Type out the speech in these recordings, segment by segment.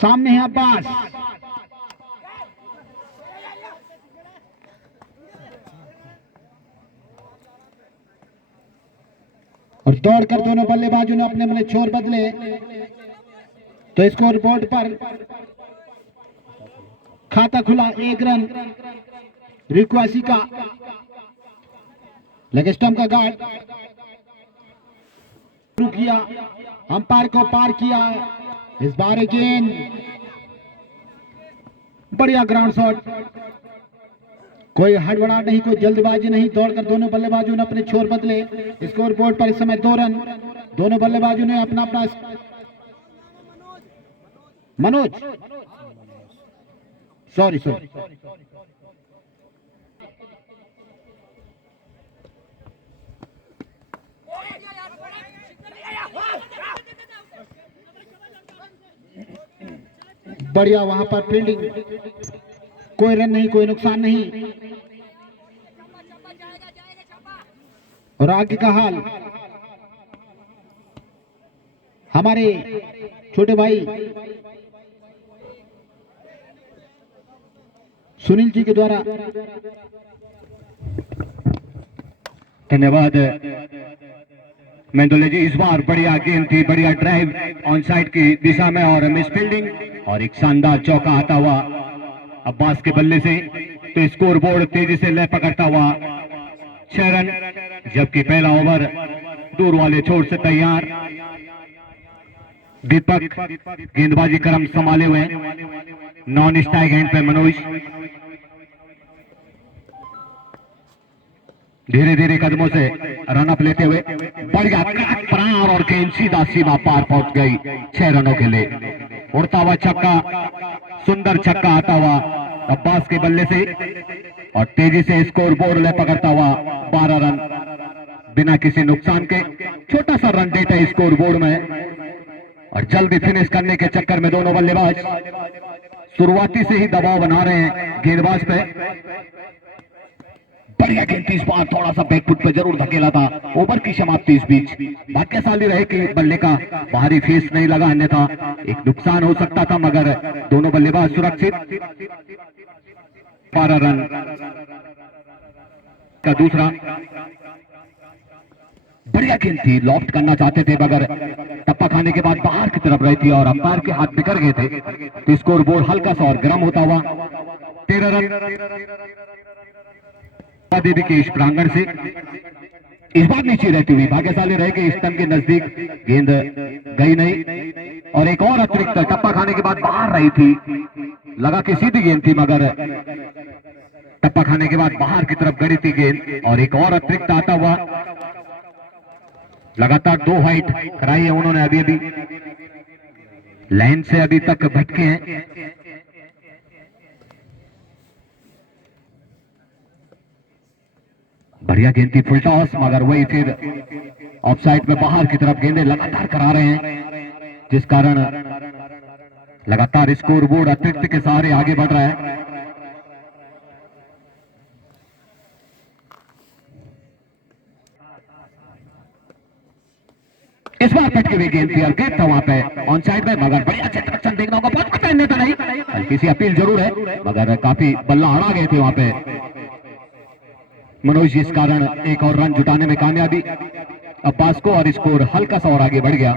सामने है अब्बास, और दौड़कर दोनों बल्लेबाजों ने अपने अपने छोर बदले। तो स्कोर बोर्ड पर खाता खुला 1 रन रिक्वासी का। लेग स्टंप का गार्ड किया, अंपायर को पार किया। इस बार अगेन बढ़िया ग्राउंड शॉट, कोई हड़बड़ाहट नहीं, कोई जल्दबाजी नहीं। दौड़कर दोनों बल्लेबाजों ने अपने छोर बदले। स्कोर बोर्ड पर इस समय 2 रन। दोनों बल्लेबाजों ने अपना अपना मनोज सॉरी बढ़िया वहां पर फील्डिंग, कोई रन नहीं, कोई नुकसान नहीं। और आगे का हाल हमारे छोटे भाई सुनील जी के द्वारा। धन्यवाद मेंदोले जी। इस बार बढ़िया गेंद थी, बढ़िया ड्राइव ऑन साइड की दिशा में और मिस फील्डिंग, और एक शानदार चौका आता हुआ अब्बास के बल्ले से। तो स्कोर बोर्ड तेजी से लय पकड़ता हुआ 6 रन, जबकि पहला ओवर दूर वाले छोर से तैयार। दीपक गेंदबाजी क्रम संभाले हुए, नॉन स्ट्राइक हैंड पे मनोज धीरे धीरे कदमों से रनअप लेते हुए बढ़िया प्रार, और गेंद सीधा सीधा पार पहुंच गई 6 रनों के लिए। उड़ता हुआ छक्का, सुंदर छक्का आता हुआ अब्बास के बल्ले से, और तेजी से स्कोर बोर्ड ले पकड़ता हुआ 12 रन बिना किसी नुकसान के। छोटा सा रन देता है स्कोर बोर्ड में, और जल्दी फिनिश करने के चक्कर में दोनों बल्लेबाज शुरुआती से ही दबाव बना रहे हैं गेंदबाज पे। बढ़िया गेंद इस बार थोड़ा सा बैकफुट पे जरूर धकेला था। ओवर की समाप्ति इस बीच भाग्यशाली रहे कि बल्ले का बाहरी फेस नहीं लगा, अन्यथा एक नुकसान हो सकता था, मगर दोनों बल्लेबाज सुरक्षित। 12 रन का दूसरा, बढ़िया गेंद थी, लॉफ्ट करना चाहते थे मगर टप्पा खाने के बाद बाहर की तरफ रही थी और अंपायर के हाथ बिखर गए थे। तो स्कोर बोर्ड हल्का सा और गर्म होता हुआ 13 रन देवी के इस प्रांगण से। इस बार नीचे रहती हुई भाग्यशाली रहे कि स्तंभ के नजदीक गेंद गई नहीं, और एक और अतिरिक्त टप्पा खाने के बाद बाहर रही थी। लगा कि सीधी गेंद थी, मगर टप्पा खाने के बाद बाहर की तरफ गई थी गेंद, और एक और अतिरिक्त आता हुआ। लगातार 2 हाइट कराई है उन्होंने, अभी लाइन से अभी तक भटके हैं। बढ़िया गेंद थी, फुल टॉस, मगर वही फिर ऑफसाइड में बाहर की तरफ गेंदें लगातार करा रहे हैं, जिस कारण लगातार स्कोर बोर्ड अतिरिक्त के सहारे आगे बढ़ रहा है। इस बार पटके हुई गेंद थी और गेंद था वहां पे ऑन साइड में, मगर बढ़िया क्षेत्ररक्षण देखने को बहुत कुछ तो नहीं, हल्की सी अपील जरूर है, मगर काफी बल्ला अड़ा गए थे वहां पे मनोज, इस कारण एक और रन जुटाने में कामयाबी अब्बास को, और स्कोर हल्का सा और आगे बढ़ गया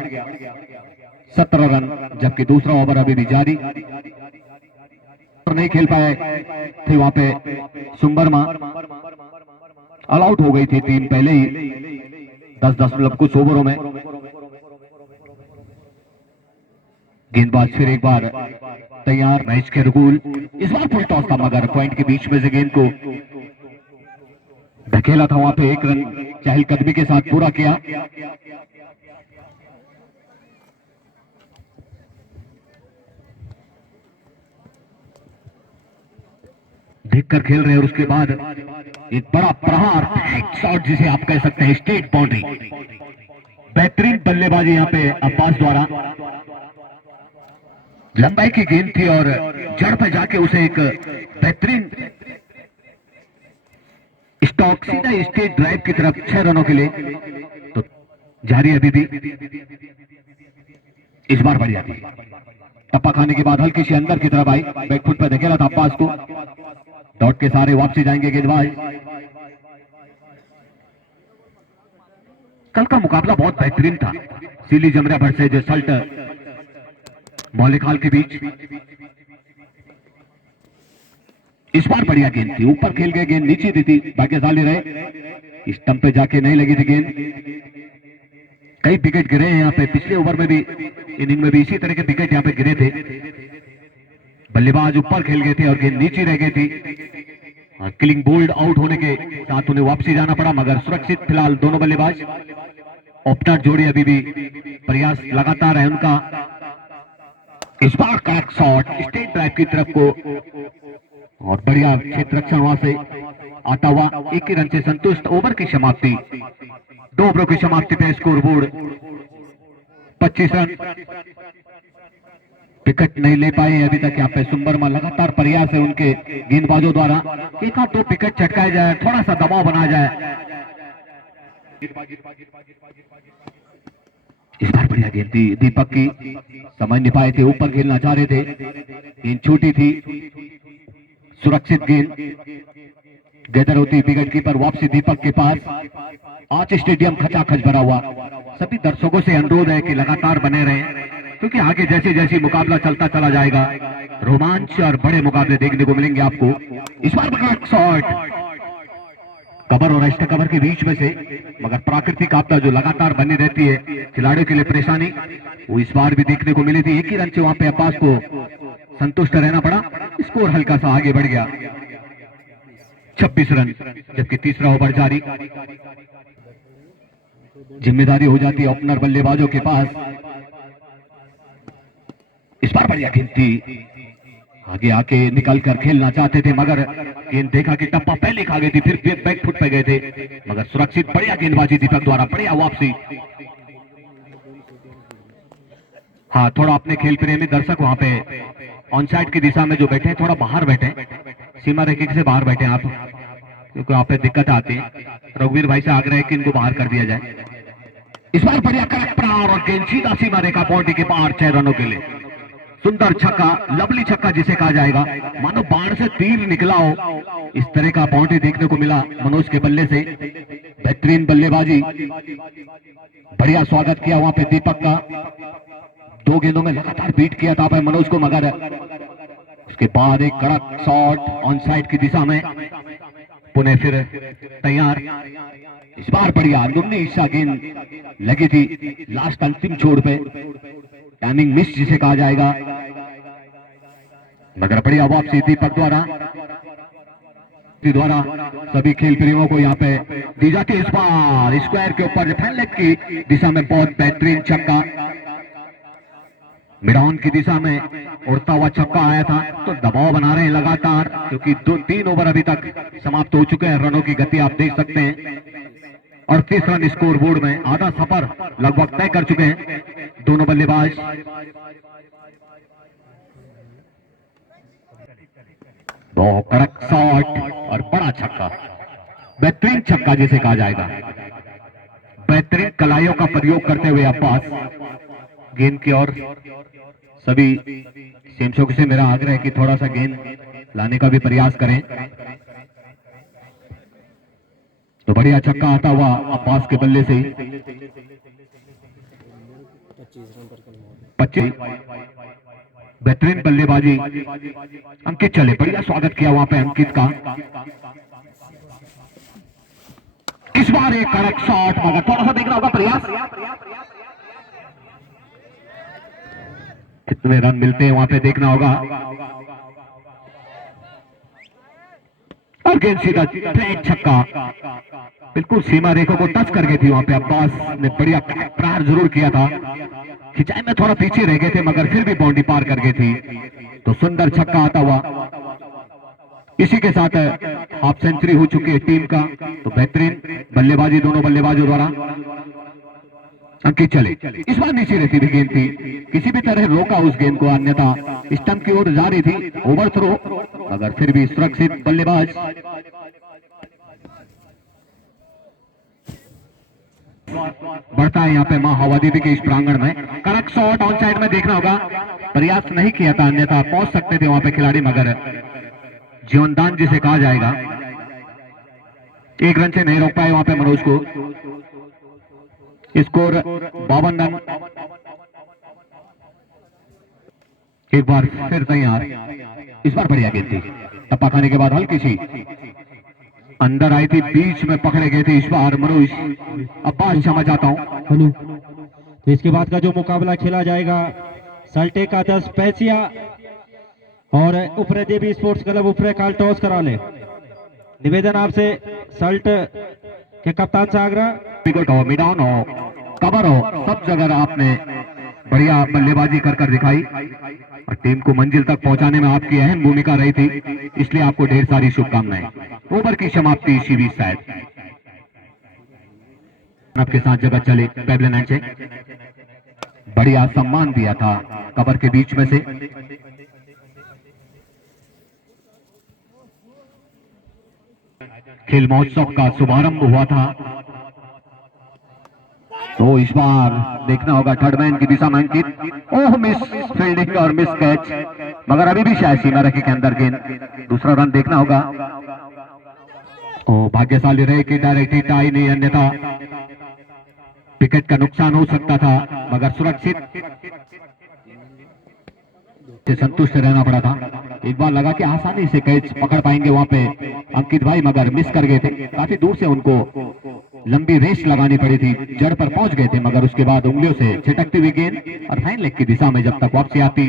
17 रन, जबकि दूसरा ओवर अभी भी जारी। नहीं खेल पाए थे वहां पे सुंबरमा, ऑल आउट हो गई थी टीम पहले ही 10 कुछ ओवरों में। गेंदबाज फिर एक बार तैयार, मैच के अनुकूल। इस बार फुल टॉस था, मगर पॉइंट के बीच में से गेंद को धकेला था वहां पे। 1 रन चहलकदमी के साथ पूरा किया। देखकर खेल रहे हैं, और उसके बाद एक बड़ा प्रहार शॉट जिसे आप कह सकते हैं स्टेट बाउंड्री। बेहतरीन बल्लेबाजी यहाँ पे अब्बास द्वारा, लंबाई की गेंद थी और जड़ पे जाके उसे एक बेहतरीन स्टॉक सीधा स्टेट ड्राइव की तरफ 6 रनों के लिए। तो जारी अभी भी, इस बार बढ़िया थी, टप्पा खाने के बाद हल्की सी अंदर की तरफ आई, बैकफुट पर धकेला था अब्बास को। डॉट के सारे वापसी जाएंगे गेंदबाज। कल का मुकाबला बहुत बेहतरीन था, सीली जमरा वर्सेज सल्टर मौलिकाल के बीच। इस बार बढ़िया गेंद थी, ऊपर खेल गए, गेंद नीचे दी थी, भाग्यशाली रहे, स्टंप पे जाके नहीं लगी थी गेंद। कई विकेट गिरे हैं यहाँ पे, पिछले ओवर में भी, इनिंग में भी इसी तरह के विकेट यहाँ पे गिरे थे। बल्लेबाज ऊपर खेल गए थे और गेंद नीचे रह गई थी। किलिंग बोल्ड आउट होने के साथ उन्हें वापसी जाना पड़ा, मगर सुरक्षित फिलहाल दोनों बल्लेबाज। ओपनर जोड़ी अभी भी प्रयास लगातार है उनका। इस बार कड़क शॉट स्टेट ड्राइव की तरफ को, और बढ़िया क्षेत्र रक्षण वहां से आता हुआ। एक ही रन से संतुष्ट। ओवर की समाप्ति, 2 ओवरों की समाप्ति पे स्कोर बोर्ड 25 रन। विकेट नहीं ले पाए अभी तक यहाँ पे सुंबरमा। लगातार प्रयास है उनके गेंदबाजों द्वारा, एक आध 2 विकेट चटकाए जाए, थोड़ा सा दबाव बना जाए। इस बार बढ़िया गेंद थी दीपक की, समझ नहीं पाए थे, ऊपर खेलना चाह रहे थे, गेंद छोटी थी, सुरक्षित गेंद। गेदर होती विकेट कीपर, वापसी दीपक के पास। आज स्टेडियम खचाखच भरा हुआ। सभी दर्शकों से अनुरोध है कि लगातार बने रहें, क्योंकि आगे जैसे जैसे मुकाबला चलता चला जाएगा, रोमांच और बड़े मुकाबले देखने को मिलेंगे आपको। इस बार शॉट कवर और एक्स्ट्रा कवर के बीच में से, मगर प्राकृतिक आपदा जो लगातार बनी रहती है खिलाड़ियों के लिए परेशानी, वो इस बार भी देखने को मिली थी। एक ही रन से वहां पे अब्बास को संतुष्ट रहना पड़ा। स्कोर हल्का सा आगे बढ़ गया, 26 रन, जबकि तीसरा ओवर जारी। जिम्मेदारी हो जाती है ओपनर बल्लेबाजों के पास। इस बार बढ़िया गेंद थी, आगे आके निकल कर खेलना चाहते थे, मगर गेंद देखा कि टप्पा पहले खा गई थी, फिर बैक फुट पे गए थे, मगर सुरक्षित। बढ़िया गेंदबाजी दीपक द्वारा, बढ़िया वापसी। हाँ, थोड़ा अपने खेल प्रेमी दर्शक वहां पे ऑन साइड की दिशा में जो बैठे हैं, थोड़ा बाहर बैठे, सीमा रेखा से बाहर बैठे आप, क्योंकि वहां पे दिक्कत आती है। रघुवीर भाई से आग्रह है कि इनको बाहर कर दिया जाए। इस बार बढ़िया कड़क प्रहार और गेंद सीधा सीमा रेखा बाउंड्री के पार, 6 रनों के लिए। सुंदर छक्का, लवली छक्का जिसे कहा जाएगा, मानो बाण से तीर निकला हो, इस तरह का बाउंड्री देखने को मिला मनोज के बल्ले से। बेहतरीन बल्लेबाजी, बढ़िया स्वागत किया वहां पे दीपक का। 2 गेंदों में लगातार बीट किया था मनोज को, मगर उसके बाद एक कड़क शॉट ऑन साइड की दिशा में, पुणे फिर तैयार। इस बार बढ़िया लुमनी हिस्सा गेंद लगी थी लास्ट अंतिम छोर पे, टाइमिंग मिस जिसे कहा जाएगा, मगर बढ़िया वापसी दीपक द्वारा सभी खेल प्रेमियों को यहाँ पे दी जाती है। इस बार स्क्वायर के ऊपर फैन लेग की दिशा में बहुत बेहतरीन छक्का, मिड ऑन की दिशा में उड़ता हुआ छक्का आया था। तो दबाव बना रहे हैं लगातार, क्योंकि 2-3 ओवर अभी तक समाप्त हो चुके हैं। रनों की गति आप देख सकते हैं, 38 रन स्कोर बोर्ड में। आधा सफर लगभग तय कर चुके हैं दोनों बल्लेबाज। बहुत कड़क शॉट और बड़ा छक्का, बेहतरीन छक्का जिसे कहा जाएगा। बेहतरीन कलाइयों का प्रयोग करते हुए अब्बास गेंद की ओर। सभी सेमसों से मेरा आग्रह है कि थोड़ा सा गेंद लाने का भी प्रयास करें। तो बढ़िया छक्का आता हुआ अब्बास के बल्ले से। 25 बेहतरीन बल्लेबाजी अंकित चले, बढ़िया स्वागत किया वहां पे अंकित का। इस बार एक कड़क शॉट, मगर थोड़ा सा देखना होगा प्रयास, कितने रन मिलते हैं वहां पे देखना होगा। और गेंद सीधा स्ट्रेट छक्का, बिल्कुल सीमा रेखा को टच कर गई थी वहां पे। अब्बास ने बढ़िया प्रहार जरूर किया था, खिंचाई में थोड़ा पीछे रह गए थे, मगर फिर भी बाउंड्री पार कर गई थी। तो सुंदर छक्का आता हुआ, इसी के साथ हाफ सेंचुरी हो चुकी है टीम का। तो बेहतरीन बल्लेबाजी दोनों बल्लेबाजों द्वारा। अंकित चले, इस बार नीचे रहती हुई गेंद थी, किसी भी तरह रोका उस गेंद को, अन्यथा स्टंप की ओर जा रही थी, ओवर थ्रो, मगर फिर भी सुरक्षित बल्लेबाज। बढ़ता है यहाँ पे मां हवा देवी के इस प्रांगण में। कड़क शॉट ऑन साइड में देखना होगा, प्रयास नहीं किया था, अन्यथा पहुंच सकते थे वहां पे खिलाड़ी, मगर जीवनदान जिसे कहा जाएगा, 1 रन से नहीं रोक पाए वहां पे मनोज को। Score 52 run. एक बार फिर तैयार, इस बार बढ़िया गेंद थी, टप्पा खाने के बाद हल्की सी अंदर आई थी, बीच में पकड़े गए थे इस बार मनोज। अब्बास क्षमा चाहता हूं। तो इसके बाद का जो मुकाबला खेला जाएगा सल्टे का 10 पैसिया और उपरे देवी स्पोर्ट्स क्लब उपरे काल टॉस करा ले। निवेदन आपसे सल्ट के कप्तान से आग्रह, विकेट हो, मिडाउन हो, कवर हो, सब जगह आपने बढ़िया बल्लेबाजी कर दिखाई और टीम को मंजिल तक पहुंचाने में आपकी अहम भूमिका रही थी, इसलिए आपको ढेर सारी शुभकामनाएं। ओवर की समाप्ति शिवी शायद आपके साथ जगत चले पेबलन एंड से बढ़िया सम्मान दिया था कवर के बीच में से। खेल महोत्सव का शुभारंभ हुआ था, तो इस बार देखना होगा थर्ड मैन की दिशा में अंकित। ओह, मिस फील्डिंग और मिस कैच, मगर अभी भी शायद सीमा रेखा के अंदर गेंद। दूसरा रन देखना होगा। ओ, भाग्यशाली रहे कि डायरेक्ट हिट आई नहीं, अन्यथा विकेट का नुकसान हो सकता था, मगर सुरक्षित से संतुष्ट रहना पड़ा था। एक बार लगा कि आसानी से कैच पकड़ पाएंगे वहां पे अंकित भाई, मगर मिस कर गए थे। काफी दूर से उनको लंबी रेस लगानी पड़ी थी, जड़ पर पहुंच गए थे, मगर उसके बाद उंगलियों से छिटकती हुई गेंद और फाइन लेग की दिशा में जब तक वापसी आती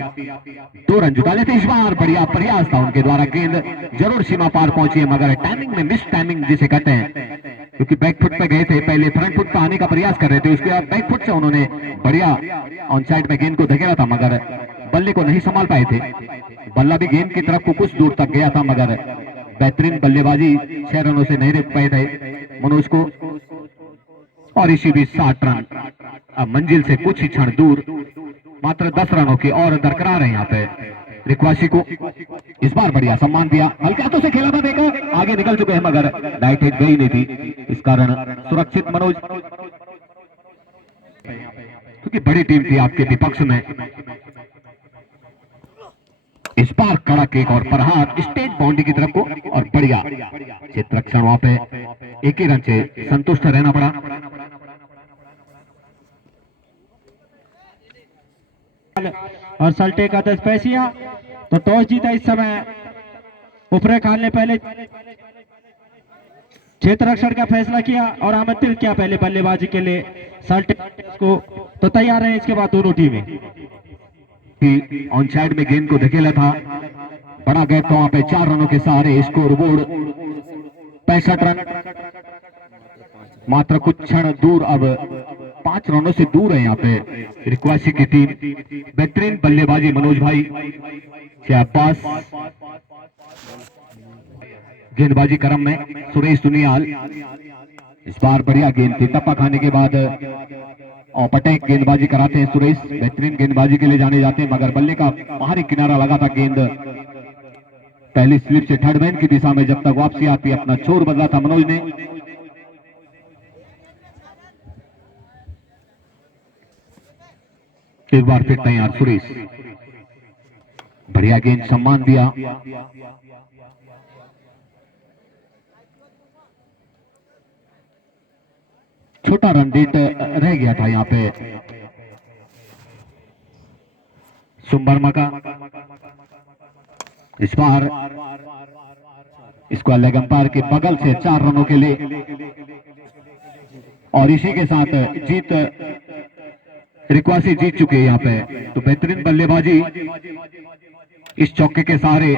2 रन जुटा लेते। इस बार बढ़िया प्रयास था उनके द्वारा, गेंद जरूर सीमा पार पहुंची है, मगर टाइमिंग में मिस टाइमिंग जिसे कहते हैं, क्योंकि बैक फुट पे गए थे, पहले फ्रंट फुट पे आने का प्रयास कर रहे थे, उसके बाद बैक फुट से उन्होंने बढ़िया ऑन साइड में गेंद को धकेला था, मगर बल्ले को नहीं संभाल पाए थे। बल्ला भी गेंद की तरफ को कुछ दूर तक गया था, मगर बेहतरीन बल्लेबाजी 6 रनों से नहीं रोक पाए थे मनोज को। और इसी बीच 60 रन अब मंजिल से कुछ ही क्षण दूर, मात्र 10 रनों की और दरकरार है यहाँ पे रिक्वासी को। इस बार बढ़िया सम्मान दिया, हल्के हाथों से खेला था, देखो आगे निकल चुके हैं, मगर डाइट हिट गई नहीं थी, इस कारण सुरक्षित मनोज, क्योंकि बड़ी टीम थी आपके विपक्ष में। इस बार कड़क एक और प्रहार स्टेट बाउंड्री की तरफ को, और बढ़िया क्षेत्ररक्षण वहां पे 1 ही रन से संतुष्ट रहना पड़ा। और सल्टे का 10 पैसिया तो टॉस जीता इस समय उपरे खान ने पहले क्षेत्र रक्षण का फैसला किया और आमंत्रित किया पहले बल्लेबाजी के लिए सल्टे को, तो तैयार है इसके बाद दोनों टीमें। ऑन साइड में गेंद को धकेला था, बड़ा गैप था वहां पे, 4 रनों के सहारे स्कोर बोर्ड 65 रन, मात्र कुछ क्षण दूर, अब 5 रनों से दूर है यहाँ पे रिक्वासी की टीम। बेहतरीन बल्लेबाजी मनोज भाई से अब्बास, गेंदबाजी क्रम में सुरेश दुनियाल। इस बार बढ़िया गेंद थी, टप्पा खाने के बाद और पटेक गेंदबाजी कराते हैं सुरेश, बेहतरीन गेंदबाजी के लिए जाने जाते हैं, मगर बल्ले का बाहरी किनारा लगा था, गेंद पहली स्लिप से थर्ड मैन की दिशा में जब तक वापसी आती अपना छोर बदला था मनोज ने। एक बार फिर तैयार सुरेश, बढ़िया गेंद, सम्मान दिया। छोटा रन रेट रह गया था यहाँ पे सुंबर्मा का। इस बार इसको लेग अंपायर के बगल से 4 रनों के लिए, और इसी के साथ जीत रिक्वासी जीत चुके हैं यहाँ पे। तो बेहतरीन बल्लेबाजी इस चौके के सहारे